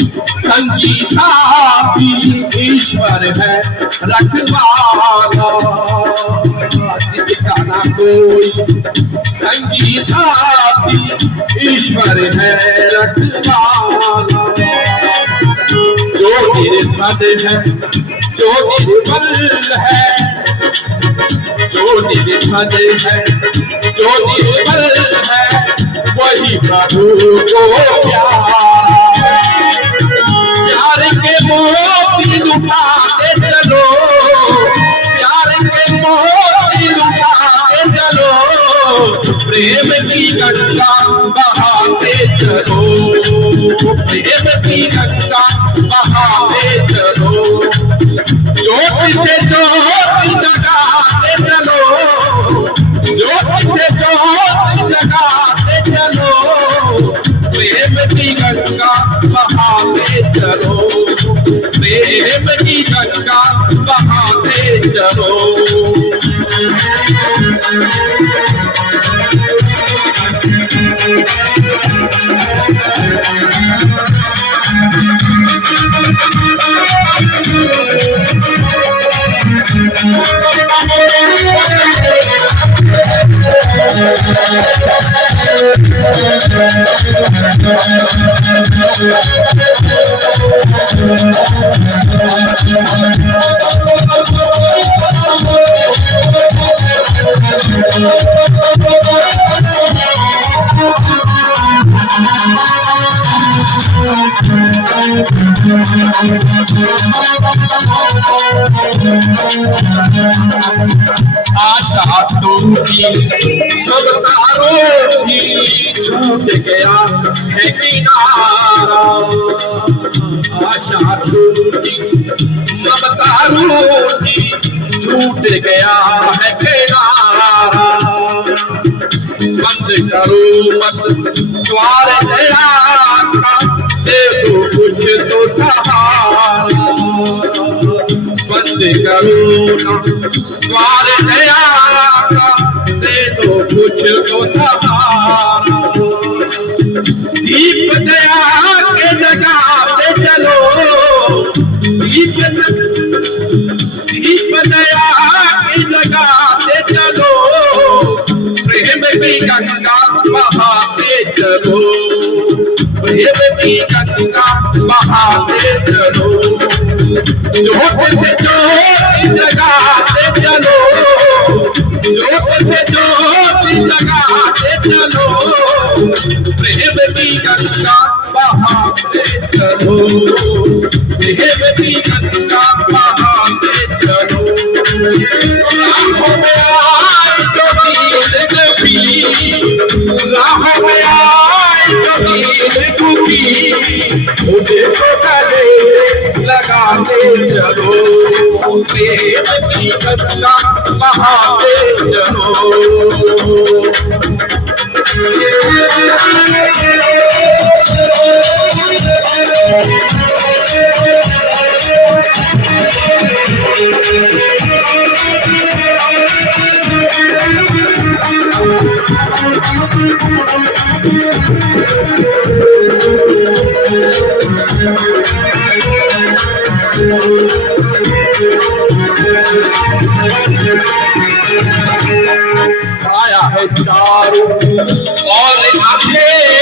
संगीता भी ईश्वर है रखवाला, जिसका ना कोई संगीता भी ईश्वर है रखवाला। जो निर्मल है, जो निर्मल है, जो निर्मल है, जो निर्मल है, वही प्रभु को प्यारा। प्यार के मोती लुटाते चलो, प्यार के मोती लुटाते चलो, प्रेम की गंगा बहाते चलो, प्रेम की गंगा बहाते चलो। ज्योति से ज्योति जगाते चलो, ज्योति से ज्योति जगाते चलो, प्रेम की गंगा बहाते चलो, प्रेम की गंगा बहाते चलो। आशा टूटी ममता रोटी छूट गया है किनारा, आशा टूटी ममता रोटी छूट गया है किनारा। बंद करो मत द्वार दया का, दे दो कुछ तो सहारा। बंद करो द्वार दया का, दे दो कुछ तो सहारा। दीप दया के जगाते चलो, दीप दया के जगाते चलो, प्रेम की गंगा बहाते चलो, प्रेम की गंगा बहाते चलो। ज्योति से ज्योति जगाते चलो, ज्योति से ज्योति जगाते चलो, प्रेम की गंगा बहाते चलो, प्रेम की गंगा बहाते चलो। राहों में आए जो दीन कभी, राहों में आए जो दीन दुखी, मुझे तो गले लगाते चलो, प्रेम की गंगा बहाते चलो। छाया है चारों और